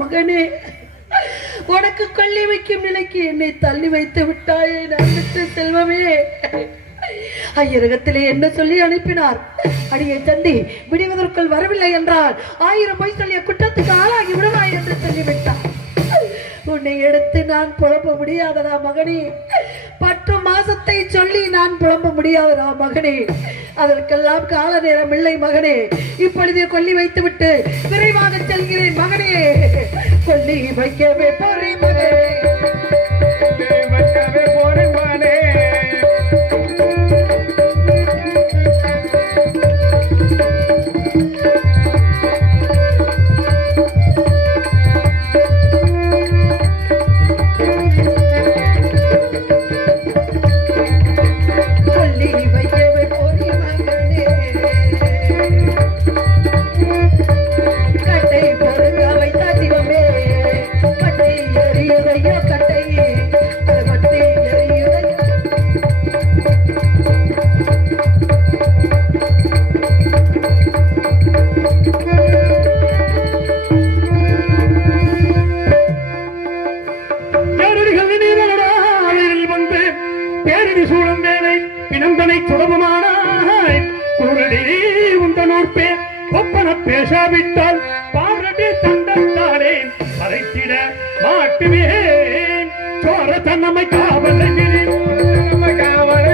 மகனே, உனக்கு கொள்ளி வைக்கும் நிலைக்கு என்னை தள்ளி வைத்து விட்டாயே நான் விட்டு செல்வமே. ஐயரகத்திலே என்ன சொல்லி அனுப்பினார்? அடியை தந்தி விடுவதற்குள் வரவில்லை என்றால் 1000 பொய் சொல்லிய குற்றத்துக்கு ஆளாகி விடுவாய் என்று சொல்லிவிட்டார். உன்னை எடுத்து நான் புலம்ப முடியாதடா மகனே. 10 மாசத்தை சொல்லி நான் புலம்ப முடியாதடா மகனே. அதற்கெல்லாம் கால நேரம் இல்லை மகனே. இப்பொழுது கொல்லி வைத்து விட்டு விரைவாக செல்கிறேன் மகனே. கொல்லி வைக்கவே போறேன் மகனே. பேசாவிட்டால் பாரடி தந்தாரே அரைத்திட மாட்டுவேன். சோர தன்னமை காவலை காவலை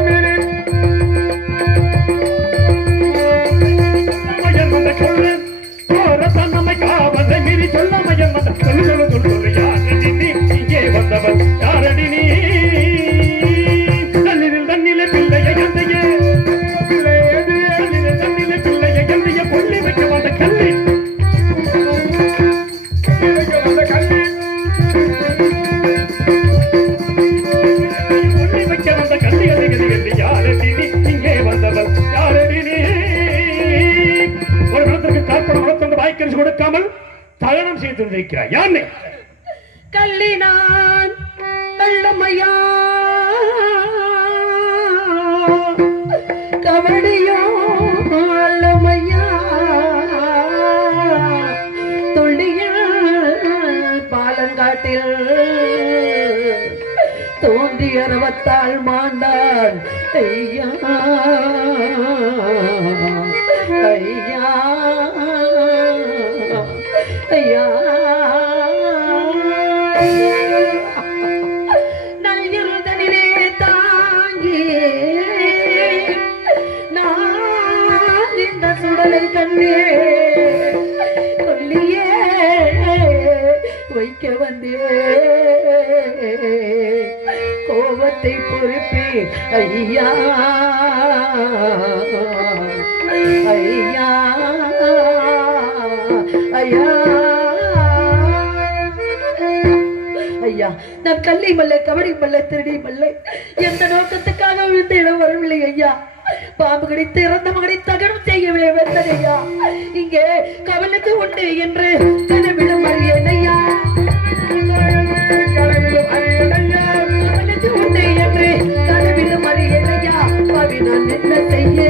சொல்றேன். சோர தன்னமை காவலை மீறி சொல்லாமையன் வந்த சொல்லு சொல்லு சொல்லு யாரடி நீ இங்கே வந்தவன் யாரடி நீ? தண்ணில் தண்ணிலே பிள்ளையை எந்தையே தண்ணிலே பிள்ளையை எந்தைய பொள்ளி வைக்க வந்த கல்லை கொடுக்காமல் தகனம் செய்திருக்கிறார். யானை கல்லினான் கள்ளமையா கவடியோ அல்லமையா துள்ளிய பாலங்காட்டில் தோன்றிய ரவத்தால் மாண்டான் ஐயா ஐயா ஐயா. நல்கிருதனிலே தாங்கி நான் இந்த சுடலை கண்ணே கொல்லியே வைக்க வந்தே கோபத்தை பொறுப்பே ஐயா ஐயா ஐயா ஐயா. நான் கள்ளி மல்ல கபடி மல்ல திருடி மல்ல எந்த நோக்கத்துக்காக இந்த இடம் வரவில்லை ஐயா. பாம்பு கடித்து இறந்த மகனை தகனம் செய்யவே வந்தேன் ஐயா. இங்கே கவலுக்கு உண்டு என்று கனவிலும் அறியேன் ஐயா. கவலுக்கு உண்டு என்று கனவிலும் அறியேன் ஐயா. பாவி நான் என்ன செய்ய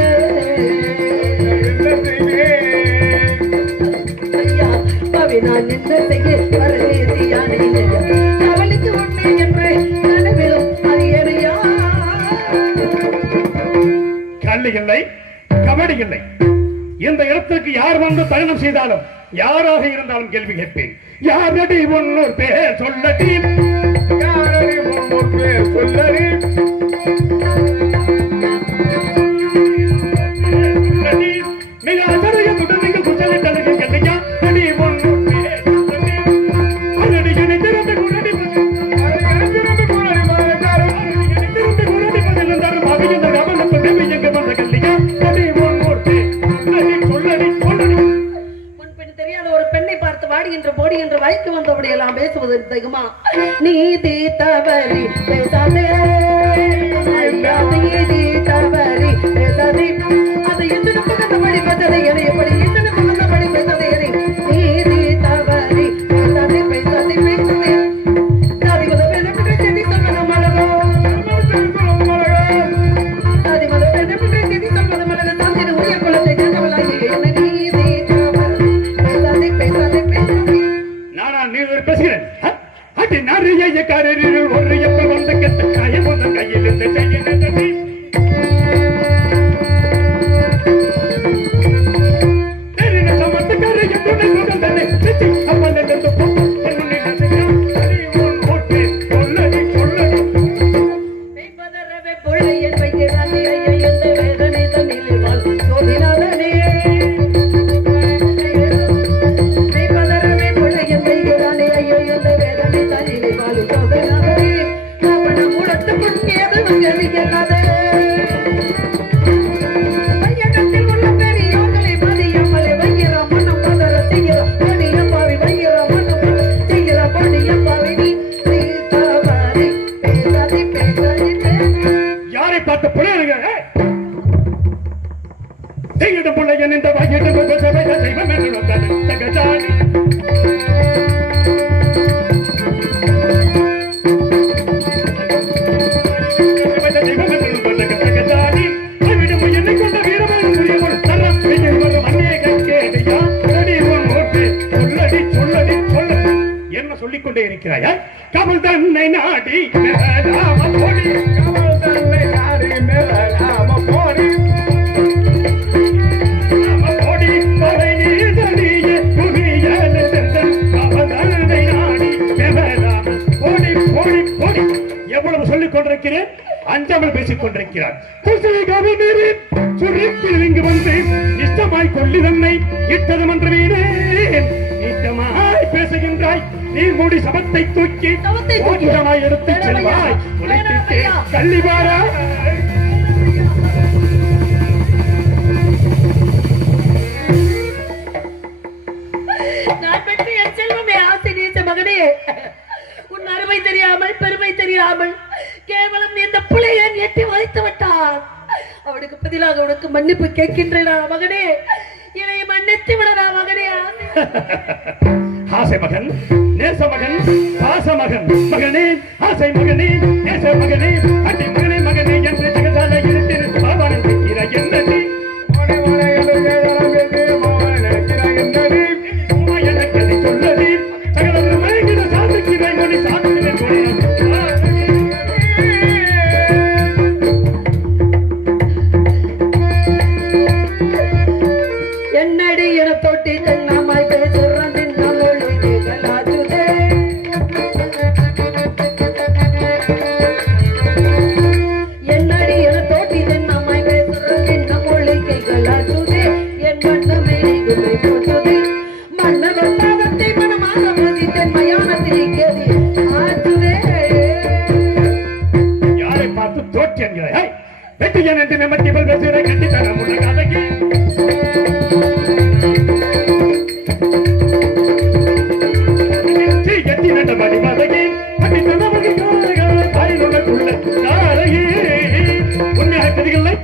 நான் என்ன செய்ய வரவேசியானே கவலுக்கு உண்டு என்று கனவிலும் அறியேனையா. கள்ளி இல்லை கபடி இல்லை. இந்த இடத்திற்கு யார் வந்து பயணம் செய்தாலும் யாராக இருந்தாலும் கேள்வி கேட்பேன். யாரடி ஒன்னொரு பேர் சொல்லடி யாரடி ஒன்னொரு பேர் சொல்லடி மிக அதரைய தொடர்ந்து குச்சலை தனக்கு கண்டையா அடி ஒன்னு போடி என்று வைக்க வந்தபடி எல்லாம் பேசுவது தெரியுமா? நீதி தவறி பேசாதே ஐயா, நீதி தவறி பேசாதே. அது என்ன படி பேசாதே என எப்படி என்ன படி பேசாதே என நீதி தவறி பேசாதே பேசாதே பேசாதே. தாதி மத பெண்ணை செடி சொல்வது மலரோ தாதி மத பெண்ணை செடி சொல்வது மலரோ தாந்திர உயர் குலத்தை கண்டவளாகி என்ன நீதி தவறி பேசாதே பேசாதே பேசாதே. பேசுகிறேன் அடி நிறைய காரில் ஒரு எப்ப வந்து கெட்ட காயமும் கையில் இந்த செய்ய சொல்லிக்கொண்டே இருக்கிறாயா கமல் தன்னை நாடி மேலாம போடி கமல் தன்னை நாடி மேலாம போடி போடி போடி நீதடியே புவியல செந்தன் கமல் தன்னை நாடி மேலாம போடி போடி போடி எவ்வளவு சொல்லிக் கொண்டிருக்கிறேன் அஞ்சாமல் பேசிக் கொண்டிருக்கிறார் குசிகாவை மீறி சுருக்கில் இங்கு வந்து இஷ்டமாய் கொள்ளி தன்னை இட்டது மன்றவீனே இஷ்டமாய் பேசுகின்றாய் நீ மூடி சமத்தை தூக்கி ஓட்டமாய் எடுத்து செல்வாய் உழைத்து கள்ளிவாரா நான் பெற்ற என் செல்வமே ஆசை நீச்ச மகனே உன் அருமை தெரியாமல் பெருமை தெரியாமல் கேவலம் இந்த புலையை எட்டி வைத்து விட்டான் அவனுக்கு பதிலாக உனக்கு மன்னிப்பு கேட்கின்றேனா மகனே இதை மன்னித்து விடடா மகனே ஆசை மகன் நேச மகன் பாச மகன் மகனே ஆசை மகனே நேச மகனே அடி மகனே மகனே என்று ஜெகதால இருட்டில் பாவானம் வைக்கிற என்னடி எனக்கு சொல்லடி சகல மயங்கிட சாதிக்கிறாய் மொழி சாதிக்கிறேன் என்னடி என தொட்டி தன்னாமாய் பேசுறான் யாரை பார்த்து தோற்றி என்கிறாய் வெற்றியன் என்று மெமட்டிபல் பேசுகிற கட்டித்தரம் உள்ள கதைக்கு எட்டி நட்ட படி பதகி உண்மையாக கதிகளை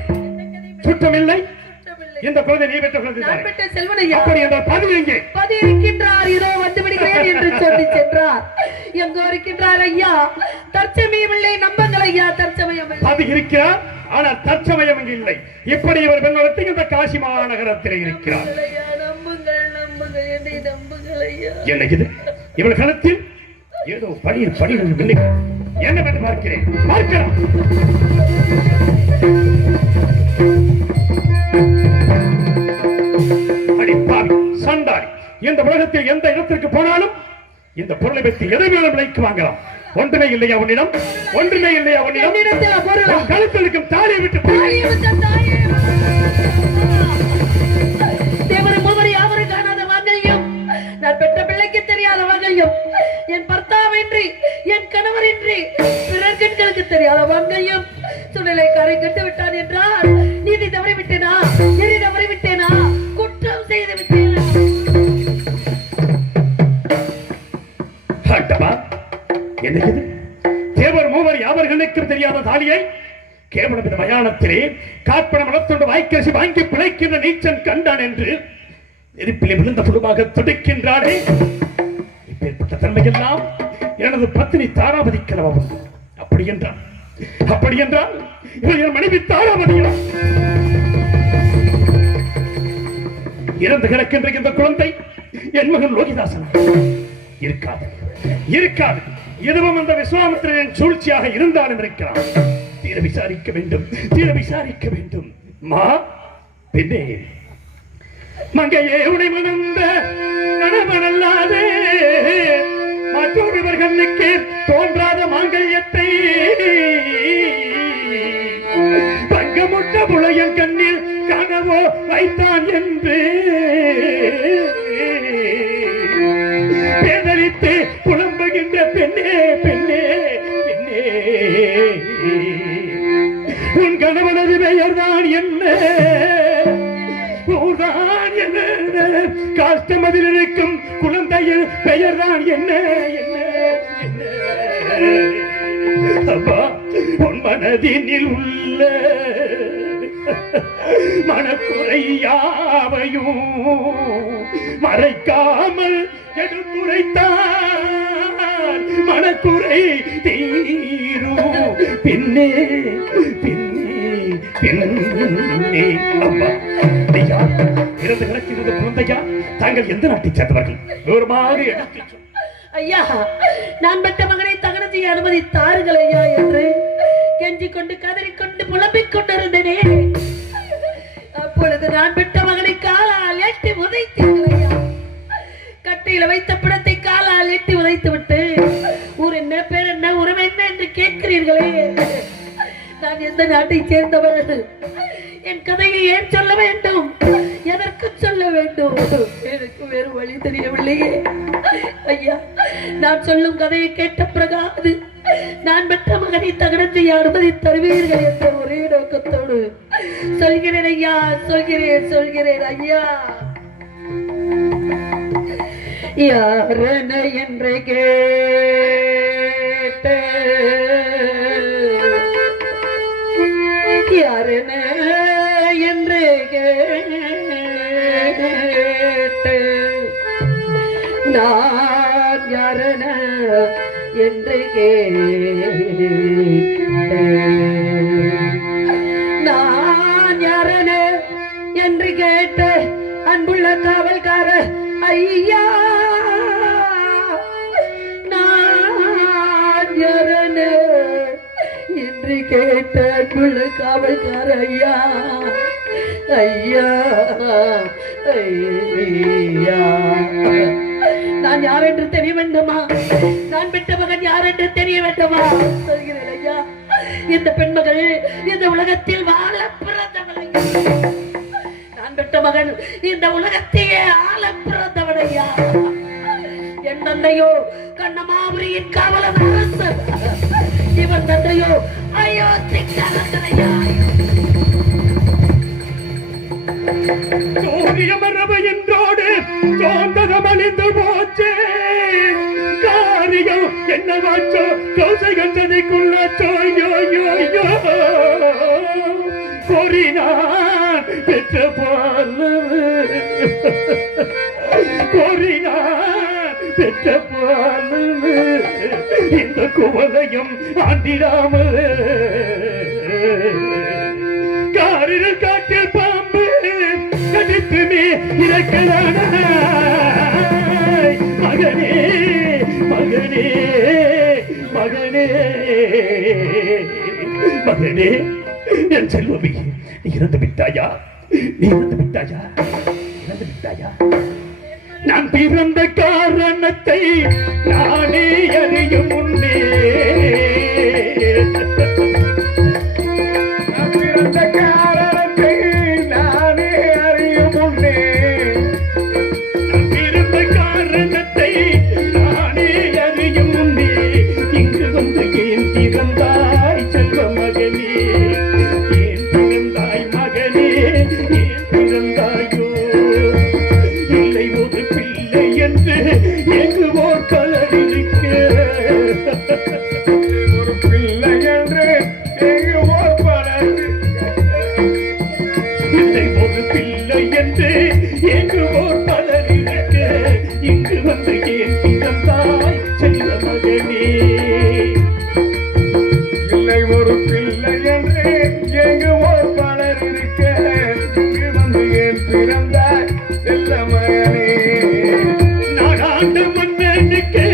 சுற்றமில்லை இந்த குழந்தை நீ பெற்ற குழந்தை செல்வனையா அப்படி என்ற பதிவு எங்கே பதி இருக்கின்றார் இதோ வந்து விடுகிறேன் என்று சொல்லி சென்றார் எங்கோ இருக்கின்றார் ஐயா தற்சமயம் இல்லை நம்பங்கள் ஐயா தற்சமயம் பதி இருக்கிறார் ஆனால் தற்சமயம் இங்கு இல்லை இப்படி இவர் பெண்களுக்கு இந்த காசி மாநகரத்தில் இருக்கிறார் நம்புங்கள் நம்புங்கள் என்னை நம்புங்கள் ஐயா என்னைக்குது இவள் கணத்தில் ஏதோ படியில் படிகள் என்னவென்று பார்க்கிறேன் பார்க்கலாம் சண்டாரி இந்த உலகத்தில் எந்த இடத்திற்கு போனாலும் இந்த பொருளை பற்றி எதை வேணும் விலைக்கு வாங்கலாம் ஒன்றுமே இல்லையா உன்னிடம் ஒன்றுமே இல்லையா உன்னிடம் கழுத்தில் இருக்கும் தாலியை விட்டு தேவரை மூவரை யாவரும் காணாத வாங்கல்யம் நான் பெற்ற பிள்ளைக்கு தெரியாத வாங்கல்யம் என் பர்த்தாவின்றி என் கணவரின்றி பிறர் கண்களுக்கு தெரியாத வாங்கல்யம் சூழ்நிலை காரை கட்டு விட்டான் என்றால் நீதி தவறி விட்டேனா நீதி தவறி விட்டேனா குற்றம் செய்து விட்டேனா என்னது தேவர் மூவர் யாவர்களுக்கு தெரியாத தாலியை கேவலம் மயானத்திலே காற்பணம் வளர்த்துண்டு வாய்க்கசி வாங்கி பிழைக்கின்ற நீச்சன் கண்டான் என்று நெருப்பிலே விழுந்த புதுமாக துடிக்கின்றானே இப்பேற்பட்ட தன்மையெல்லாம் எனது பத்தினி தாராபதி கிழவன் அப்படி என்றால் இவள் என் மனைவி தாராபதியா இறந்து கிடக்கின்ற இந்த குழந்தை என் மகன் லோகிதாசன் இருக்காது இருக்காது. எதுவும் அந்த விஸ்வாமித்திரன் சூழ்ச்சியாக இருந்தாலும் இருக்கலாம். தீர விசாரிக்க வேண்டும், தீர விசாரிக்க வேண்டும். மா பெண்ணே, மங்கையே, உனை மணந்த கணவனல்லாதே மற்றொருவர்களுக்கு தோன்றாத மாங்கல்யத்தை பங்கமுட்ட புலையன் கண்ணில் கனவோ வைத்தான் என்று பேதலித்து புலம்புகின்ற பெண்ணே, பெண்ணே, பெண்ணே, உன் கணவனது பெயர்தான் என்ன, ஊர்தான் என்ன, காஷ்டமதில் இருக்கும் குழந்தையில் பெயர்தான் என்ன, என்ன, அப்பா, உன் மனதினில் உள்ள மனக்குறையாவையும் மறைக்காமல் எடுத்துரைத்தான் மனக்குறை தீரும். பின்னே பின்னே பின்னே. அம்மா, ஐயா, இறந்து கிடக்கிறது குழந்தையா? தாங்கள் எந்த நாட்டை சேர்ந்தவர்கள்? ஒரு மாதிரி எடுத்து ஐயா, நான் பெற்ற மகனை தகனம் செய்ய அனுமதித்தார்கள் ஐயா என்று கெஞ்சிக் கொண்டு கதறிக்கொண்டு புலம்பிக் கொண்டிருந்தேனே. அப்பொழுது நான் பெற்ற மகனை காலால் எட்டி உதைத்தீர்கள் ஐயா. கட்டையில வைத்த பிடத்தை காலால் எட்டி உதைத்து விட்டு ஊர் என்ன, பேர் என்ன, உறவு என்ன என்று கேட்கிறீர்களே. நான் எந்த நாட்டை சேர்ந்தவர்? என் கதையை ஏன் சொல்ல வேண்டும்? எதற்கு சொல்ல வேண்டும்? எனக்கு வேறு வழி தெரியவில்லையே ஐயா. நான் சொல்லும் கதையை கேட்ட பிறகாது நான் பெற்ற மகனை தகனம் செய்ய அனுமதி தருவீர்கள் என்ற ஒரே நோக்கத்தோடு சொல்கிறேன் ஐயா, சொல்கிறேன் ஐயா. யாரென என்று கேட்ட, யாரென என்று கேட்ட, நான் யாரென என்று கேட்ட, நான் யாரென என்று கேட்ட அன்புள்ள காவல்கார ஐயா, நான் யாரென என்று கேட்ட அன்புள்ள காவல்கார ஐயா, ஐயா, ஐயா, நான் யார் என்று தெரிய வேண்டுமா? நான் பெற்ற மகன் யார் என்று தெரிய வேண்டுமா? சொல்கிறேன் ஐயா. இந்த பெண்மகள் இந்த உலகத்தில் வாழ பிறந்தவள். நான் பெற்ற மகன் இந்த உலகத்தையே ஆள பிறந்தவன் ஐயா. என் தந்தையோ கண்ணமாபுரியின் காவலர் அரசர், இவன் தந்தையோ அயோத்திக்காரன் ஐயா. சூரியமரபு என்றோடு சோந்தரமணிந்து போச்சே, காரியம் என்னவாச்சோ கௌசகந்தனைக்குள்ளாச்சோ, கோரினான் பெற்ற போல, கோரினான் பெற்ற போல இந்த குவலையும் ஆண்டிடாமல் காரில் காட்டில் பாம்பு கடித்துமே இறக்கலான மகனே, மகனே, மகனே, மகனே, என் செல்வமே, நீ இறந்து விட்டாயா? நீ இறந்து விட்டாயா? இறந்து விட்டாயா? நான் பிறந்த காரணத்தை நானே அறியும் முன்னே, நான் பிறந்த காரணத்தை நானே அறியும் முன்னே, நான் பிறந்த காரணத்தை நானே அறியும் முன்னே, இங்கு வந்து ஏன் பிறந்தாய் செல்வ மகனே, ஏன் பிறந்தாய் மகனே, ஏன் பிறந்தாயோ? இல்லை ஒரு பிள்ளை என்று எங்குவோர் பலர் இருக்க, ஒரு பிள்ளை என்று எங்குவோர் பலர் இருக்க, இல்லை ஒரு பிள்ளை என்று எங்குவோர் பலர் இருக்க, இங்கு வந்து ஏன் பிறந்தாய் செல்வ மகனே? இல்லை ஒரு பிள்ளை என்று எங்குவோர் பலர் இருக்க, இங்கு வந்து ஏன் பிறந்தாய் செல்ல மகனே? நாடாண்ட மன்னனுக்கு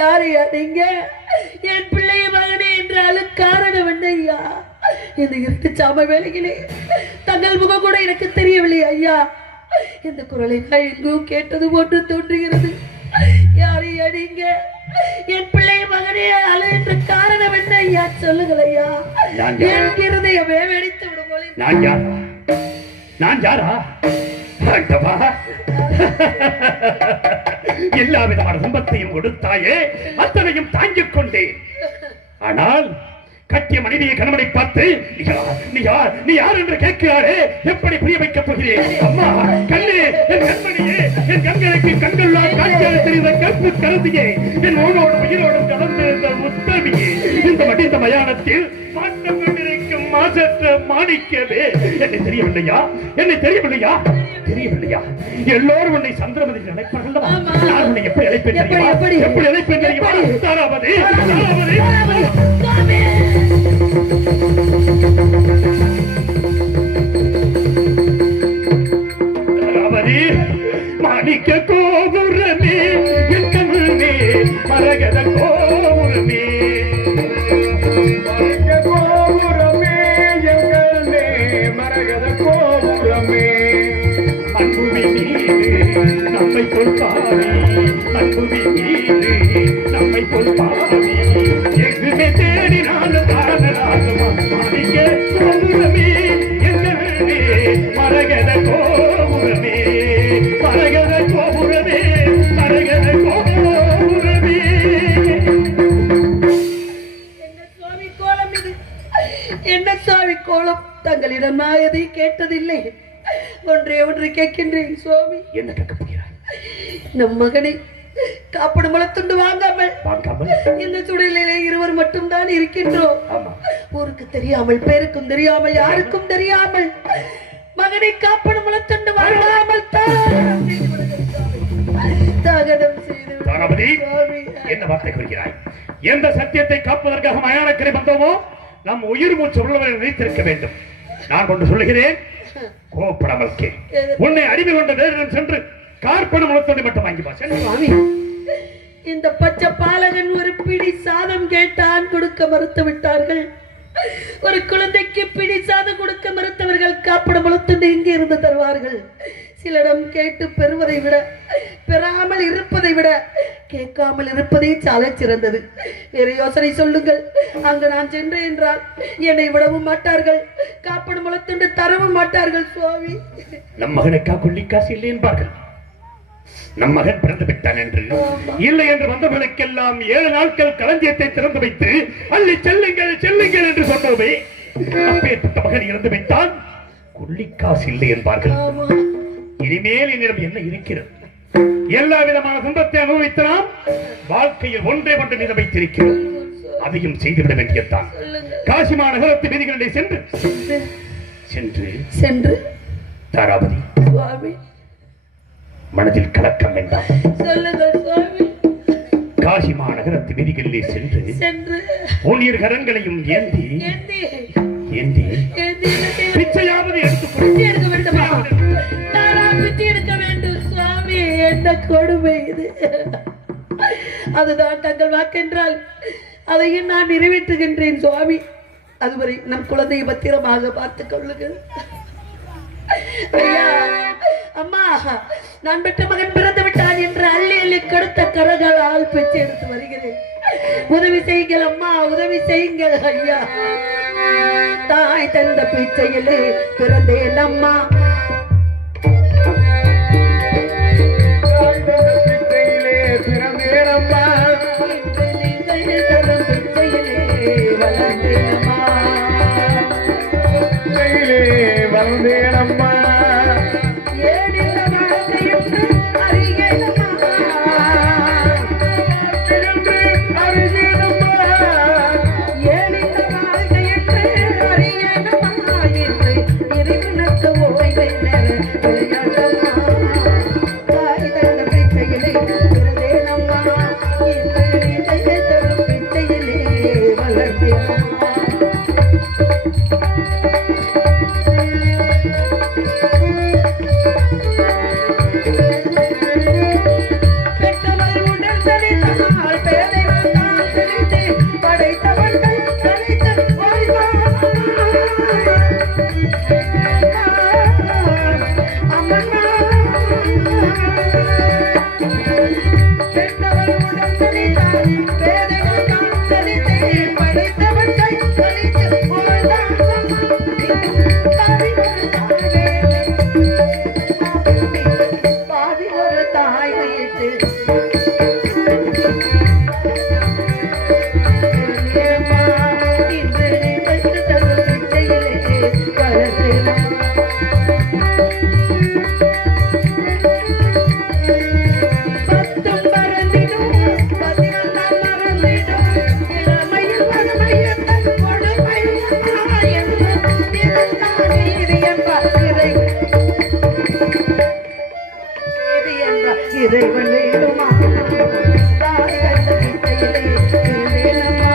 யாரையா நீங்க? என் பிள்ளைய மகனே என்றாலும் காரணம் என்ன ஐயா? இந்த இருட்டு சாம வேலையிலே தங்கள் முகம் கூட எனக்கு தெரியவில்லை ஐயா. இந்த குரலை நான் எங்கும் கேட்டது போன்று தோன்றுகிறது. யாரையா நீங்க? என் பிள்ளை மகனே அலைன்ற காரணம் என்ன ஐயா? சொல்லுங்கள் ஐயா. என் இருதயமே வெடித்து விடும் போல. நான் யாரா? எல்லா விதமான துன்பத்தையும் கொடுத்தாயே, அத்தனையும் தாங்கிக் கொண்டேன். ஆனால் கட்டிய மனைவியை கணவனை பார்த்து நீ யார் என்று கேட்கிறாரே, எப்படி புரிய வைக்கப் போகிறேன்? அம்மா கண்ணே, என் கண்மணியே, என் கண்களுக்கு கண்களால் காட்சியாக தெரிந்த கற்பு கருதியே, என் உணவோடு உயிரோடும் கலந்திருந்த உத்தமியே, இந்த மடிந்த மயானத்தில் மாற்றம் கொண்டிருக்கும் மாசற்ற மாணிக்கவே, என்னை தெரியவில்லையா? எல்லோரும் உன்னை சந்திரமதி நினைப்பார்கள். நான் உன்னை எப்படி அழைப்பேன் தெரியுமா? தாராபதி. மாணிக்க கோபுரமே, என் கண்ணே மரகத கோபுரமே, நம்மை பொறுப்பாவி எங்குமே தேடினாலும் காணலாகுமா? மாணிக்க கோபுரமே, எங்களே மரகத கோபுரமே, மரகத கோபுரமே, மரகத கோபுரமே. என்ன சுவாமி கோலம் இது? என்ன சுவாமி கோலம்? தங்களிடம் நான் எதை கேட்டதில்லை. ஒன்று கேட்கின்றேன் சுவாமி. என்ன கேட்க போகிறாய்? நம் மகனை காப்படு மலத்துண்டு வாங்காமல் இந்த சுடலிலே இருவர் மட்டும் தான் இருக்கின்றோம். ஊருக்கு தெரியாமல், பேருக்கும் தெரியாமல், யாருக்கும் தெரியாமல் மகனை காப்படு மலத்துண்டு வாங்காமல் தகனம் செய்து. என்ன வார்த்தை கூறுகிறாய்? எந்த சத்தியத்தை காப்பதற்காக மயானக்கரை வந்தோமோ, நம் உயிர் மூச்சு உள்ளவரை நினைத்திருக்க வேண்டும். நான் கொண்டு சொல்லுகிறேன், கோபப்படாமல் கே. உன்னை அடிமை கொண்ட நேரிடம் சென்று கார்பண முளத்தோடு மட்டும் வாங்கி சுவாமி. இந்த பச்சை பாலகன் ஒரு பிடி சாதம் கேட்டான், கொடுக்க மறுத்து விட்டார்கள். ஒரு குழந்தைக்கு பிடி சாதம் கொடுக்க மறுத்தவர்கள் காப்பட முளத்துண்டு இங்கே இருந்து தருவார்கள். சிலரிடம் கேட்டு பெறுவதை விட, பெறாமல் இருப்பதை விட கேட்காமல் இருப்பதே சாலை சிறந்தது. வேறு யோசனை சொல்லுங்கள். அங்கு நான் சென்றேன் என்றால் என்னை விடவும் மாட்டார்கள், காப்பட முளத்துண்டு தரவும் மாட்டார்கள். சுவாமி, நம் மகனுக்கா கொல்லிக்காசு இல்லை என்பார்கள். நம் மகன் பிறந்து விட்டான் என்று இல்லை என்று வந்தவர்களுக்கெல்லாம் 7 நாட்கள் களஞ்சியத்தை திறந்து வைத்து அள்ளி செல்லுங்கள் செல்லுங்கள் என்று சொன்னோமே, அப்பேற்பட்ட மகன் இறந்து விட்டான், கொல்லிக்காசு இல்லை என்பார்கள். இனிமேல் என்னிடம் என்ன இருக்கிறது? எல்லா விதமான துன்பத்தை அனுபவித்து நாம் வாழ்க்கையில் ஒன்றே ஒன்று நிலை வைத்திருக்கிறோம். அதையும் செய்துவிட வேண்டியதான். காசி மாநகரத்து வீதிகளிலே சென்று தாராபதி, மனதில் கலக்கம் வேண்டாம். காசி மாநகரத்து வீதிகளிலே சென்று பொன்னியர் கரங்களையும் ஏந்தி ஏந்தி பிச்சையாவது எடுக்க வேண்டும். சுவாமி, என்ன கொடுமை இது! அதுதான் தங்கள் வாக்கென்றால் அதையும் நான் நிறைவேற்றுகின்றேன் சுவாமி. அதுவரை நம் குழந்தையை பத்திரமாக பார்த்துக் கொள்ளுங்கள். ஐயா, அம்மா, நான் பெற்ற மகன் பிறந்து விட்டான் என்று அள்ளி அள்ளி கடுத்த கரங்களால் பிச்சை எடுத்து வருகிறேன். உதவி செய்யுங்கள் அம்மா, உதவி செய்யுங்கள் ஐயா. தாய் தந்த பிச்சையிலே பிறந்தேன் அம்மா, பெற்றவர் உடல் தனித்தால் பேரை இறைவன் வேணுமா தாய் கண்ட பிச்சையிலே இருந்தேனம்மா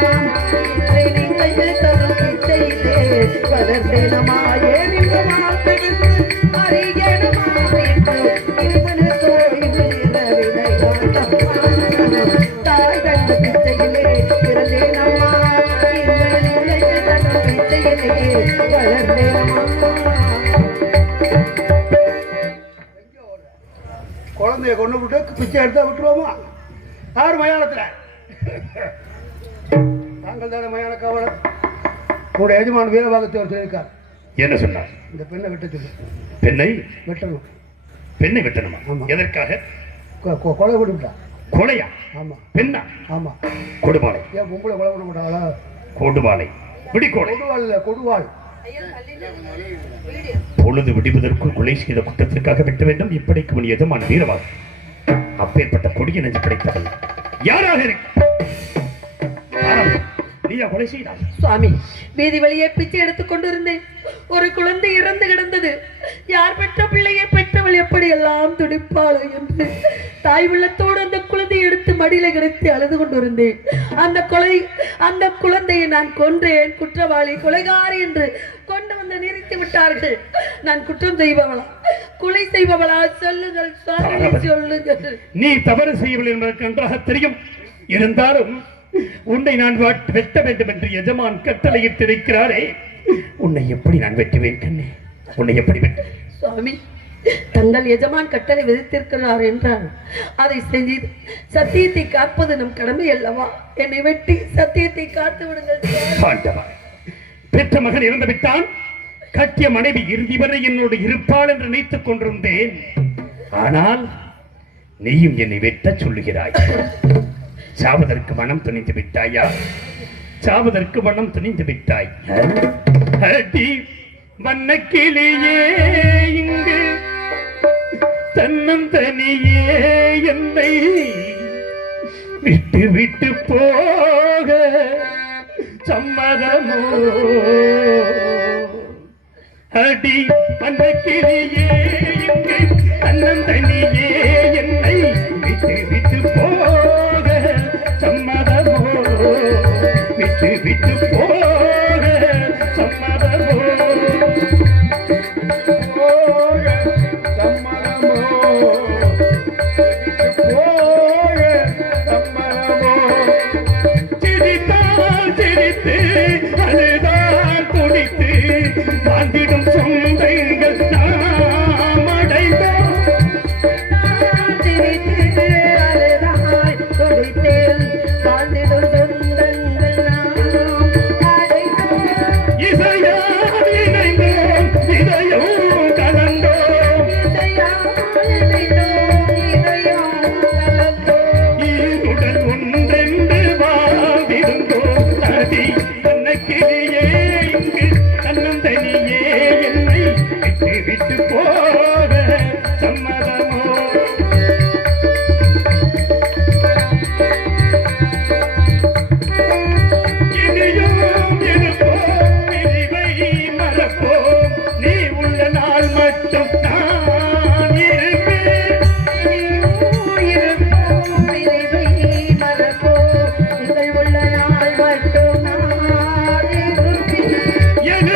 இறை நீங்கள் தரும் பிச்சையிலே வளர்ந்தேனம்மா ஏன் இந்த வார்த்தை அறியணுமா என்று இருமனு கோயில் வினை தாய் கண்ட பிச்சையிலே பிறந்தேனம்மா குழந்தைய கொண்டு விட்டு பிச்சை எடுத்தா விட்டுருவோமா? யார் மயானத்துல? தாங்கள் தானே மயான காவலர். உங்களுடைய எஜமான் வீரபாகத்தவர் சொல்லியிருக்கார். என்ன சொன்னார்? இந்த பெண்ணை வெட்ட சொல்லு. பெண்ணை வெட்டணும். பெண்ணை வெட்டணுமா? ஆமா. எதற்காக? கொலை கொடுத்தா. கொலையா? ஆமா. பெண்ணா? ஆமா. கொடுபாலை. ஏன் பொம்பளை கொலை பண்ண மாட்டாங்களா? கொடுபாலை. பிடிக்கோலை. கொடுவாள் இல்ல, கொடுவாள். பொழுது விடுவதற்குள் கொலை செய்த குற்றத்திற்காக வெட்ட வேண்டும். இப்படிக்கு உன் எஜமான் வீரவாக அப்பேற்பட்ட கொடிய நெஞ்சு கிடைத்தவள் யாராக நீயா கொலை செய்தார்? சுவாமி, வீதி வழியே பிச்சை எடுத்துக் கொண்டிருந்தேன். ஒரு குழந்தை இறந்து கிடந்தது. யார் பெற்ற பிள்ளையை பெற்றவள் எப்படி எல்லாம் துடிப்பாளோ என்று தாய் உள்ளத்தோடு அந்த குழந்தையை எடுத்து மடியில கிடத்தி அழுது கொண்டிருந்தேன். அந்த குழந்தையை நான் கொன்றேன், குற்றவாளி, கொலைகாரி என்று கொண்டு வந்து நிறுத்தி விட்டார்கள். நான் குற்றம் செய்பவளா, கொலை செய்பவளா? சொல்லுங்கள் சுவாமி, சொல்லுங்கள். நீ தவறு செய்யவில்லை என்பதற்கு நன்றாக தெரியும். இருந்தாலும் உன்னை நான் வெட்ட வேண்டும் என்று எஜமான் கட்டளையிட்டிருக்கிறாரே, உன்னை எப்படி நான் வெட்டுவேன் கண்ணே? உன்னை எப்படி வெட்ட? சுவாமி, தங்கள் எஜமான் கட்டளை விதித்திருக்கிறார் என்றால் அதை செஞ்சு சத்தியத்தை காப்பது நம் கடமை அல்லவா? என்னை வெட்டி சத்தியத்தை காத்து விடுங்கள். பெற்ற மகன் இறந்து விட்டான். கட்டிய மனைவி இறுதி வரை என்னோடு இருப்பாள் என்று நினைத்துக் கொண்டிருந்தேன். ஆனால் நீயும் என்னை வெட்ட சொல்லுகிறாய். சாவதற்கு மனம் துணிந்து விட்டாயா? சாவதற்கு மனம் துணிந்து விட்டாய். அடி வண்ணக்கிளியே, இங்கு தன்னந்தனியே என்னை விட்டு விட்டு போக சம்மதமோ? அடி வண்ணக்கிளியே, இங்கு தன்னந்தனியே என்னை விட்டு விட்டு போக சம்மதமோ? விட்டு விட்டு போக சம்மதமோ? போக சம்மதமோ? போக சம்மதமோ? சிரித்தால் சிரித்து அழுதால் துடித்து வாழ்ந்திடும் சொந்தங்கள் நாம் அடைந்தோம். இசையால் இணைந்தோம், இதயம் கலந்தோம். ஈருடன் ஒன்றென்று வாழ்ந்திருந்தோம். அடி வண்ணக்கிளியே, இங்கு தன்னந்தனியே என்னை விட்டு விட்டு போக சம்மதமோ? இனியும் இருப்போம், பிரிவை மறப்போம். நீ உள்ள நாள் மட்டும் நான் இருப்பேன்.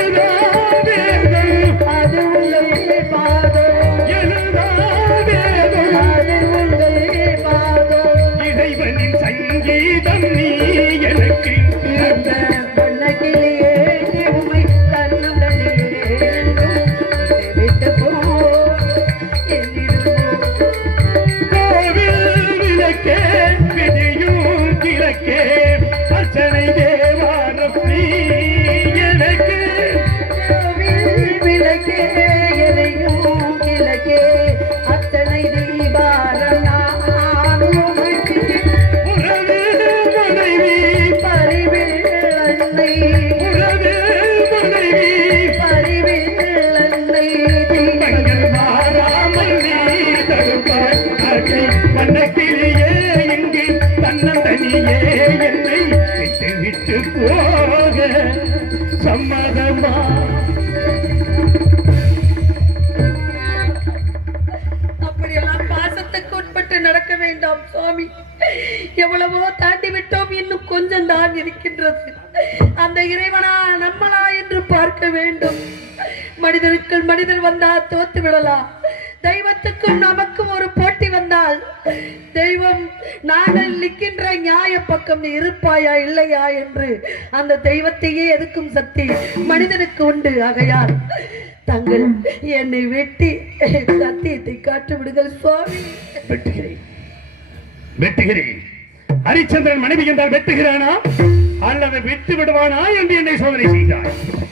எழுதாதேதும் எழுதாதேதும் இறைவனின் சங்கீதம் நீ எனக்கு. கோவில் விளக்கே, விதியும் கிழக்கே, அர்ச்சனை தேவாரம் நீ எனக்கு. உறவு மனைவி, உறவு மனைவி, துன்பங்கள் மாறாமல் நீ தருவாய். அடி வண்ணக்கிளியே, இங்கு தன்னந்தனியே என்னை விட்டு விட்டு போக சம்மதமா? அப்படியெல்லாம் பாசத்துக்கு உட்பட்டு எவ்வளவோ தாண்டி விட்டோம், இன்னும் கொஞ்சம் தான் இருக்கின்றது. அந்த இறைவனா நம்மளா என்று பார்க்க வேண்டும். மனிதருக்குள் மனிதர் வந்தால் தோத்து விடலாம். தெய்வத்துக்கும் நமக்கும் ஒரு போட்டி வந்தால் தெய்வம் நாங்கள் நிற்கின்ற நியாய பக்கம் நீ இருப்பாயா இல்லையா என்று அந்த தெய்வத்தையே எதுக்கும் சக்தி மனிதனுக்கு உண்டு. ஆகையால் தங்கள் என்னை வெட்டி சத்தியத்தை காட்டு விடுங்கள் சுவாமி. வெட்டுகிறேன் வெட்டுகிறேன். ஹரிச்சந்திரன் மனைவி என்றால் வெட்டுகிறானா அல்லது விட்டு விடுவானா என்று என்னை சோதனை செய்தார்.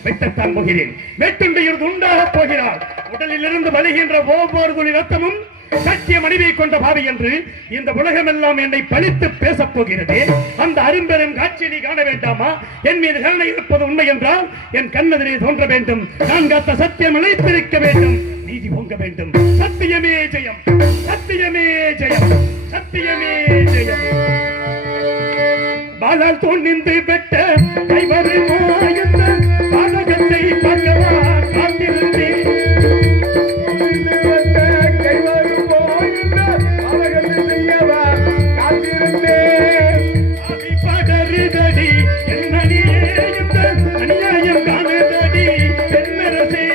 வெட்டத்தான் போகிறேன். வெட்டுண்டையில் உண்டாக போகிறார். உடலில் இருந்து வலிகின்ற ஒவ்வொரு துளி ரத்தமும் சத்திய மனைவியை கொண்ட பாவி என்று இந்த உலகம் எல்லாம் என்னை பழித்து பேசப் போகிறது. அந்த அரும்பெரும் காட்சியை நீ காண வேண்டாமா? என் மீது கருணை இருப்பது உண்மை என்றால் என் கண்ணெதிரே தோன்ற வேண்டும். நான் காத்த சத்தியம் நிலைத்திருக்க வேண்டும். நீதி பொங்க வேண்டும். சத்தியமே ஜெயம், சத்தியமே ஜெயம், சத்தியமே ஜெயம். பாலால் துணிந்து பெற்ற கைவருமாயிருந்த பாதகத்தை பார்க்கவா காத்திருந்தேன். அதை படருதடி என் அணியே இந்த அநியாயம் காணுதடி தென்னரசே.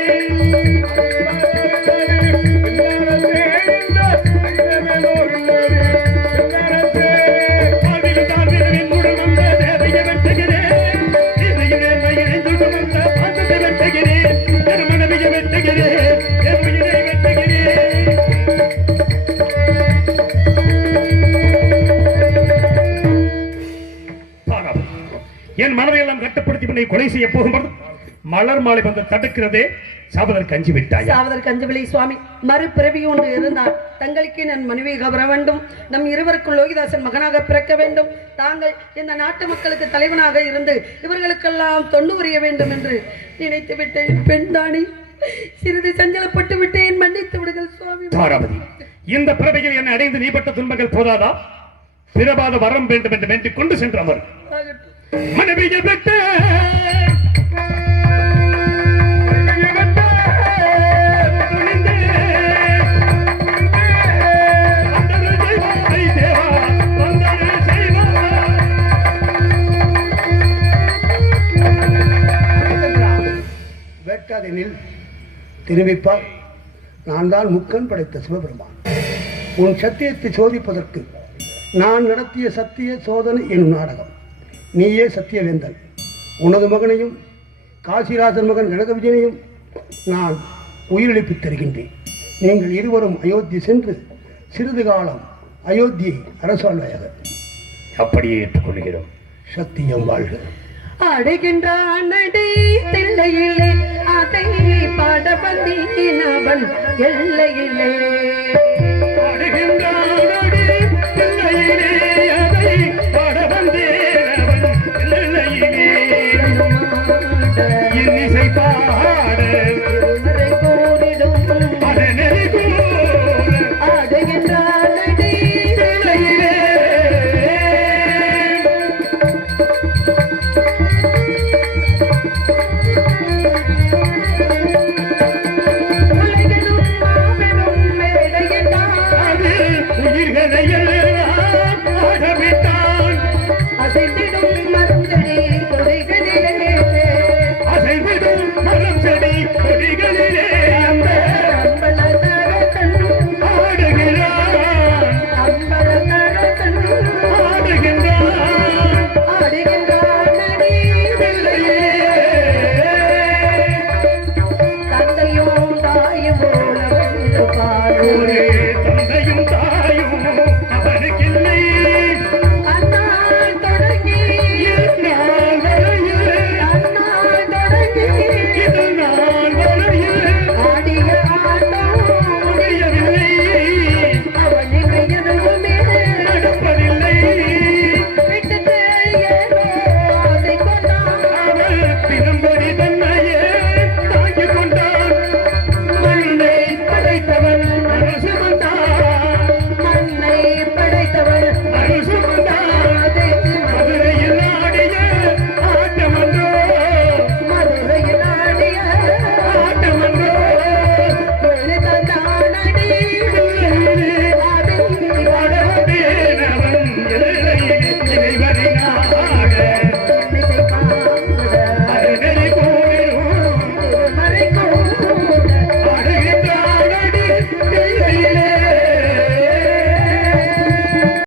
என் மனதையெல்லாம் கட்டுப்படுத்தி பண்ணி கொலை செய்ய போகும்போது மலர் மாலை வந்து தடுக்கிறதே. சாவதற்கு அஞ்சு விட்டாய். சாவதற்கு அஞ்சவில்லை சுவாமி. மறுபிறவி ஒன்று இருந்தால் தங்களுக்கு நான் மனைவி கவர வேண்டும். நம் இருவருக்கும் லோகிதாசன் மகனாக பிறக்க வேண்டும். தாங்கள் இந்த நாட்டு மக்களுக்கு தலைவனாக இருந்து இவர்களுக்கெல்லாம் தொண்டு புரிய வேண்டும் என்று நினைத்து விட்டேன். பெண்தானி சிறிது சஞ்சலப்பட்டு விட்டேன். மன்னித்து விடுங்கள் சுவாமி. தாராபதி, இந்த பிறவையில் என்னை அடைந்து நீப்பட்ட துன்பங்கள் போதாதா? பிறவாத வரம் வேண்டும் என்று வேண்டிக் கொண்டு சென்றவர் மனைவியை பெற்ற வேட்டாதெனில் திரும்பிப்பார். நான் தான் முக்கன் படைத்த சிவபெருமான். உன் சத்தியத்தை சோதிப்பதற்கு நான் நடத்திய சத்திய சோதனை எனும் நாடகம். நீயே சத்தியவேந்தன். உனது மகனையும் காசிராஜன் மகன் கனக விஜயனையும் நான் உயிரிழப்பித் தருகின்றேன். நீங்கள் இருவரும் அயோத்தி சென்று சிறிது காலம் அயோத்தியை அரசாள்வாயாக. அப்படியே ஏற்றுக்கொள்கிறோம். சத்தியம் வாழ்க. அடைகின்ற அனடை தில்லையிலே அதை பாட வந்தீனவன் எல்லையிலே. இன்னிசை பாட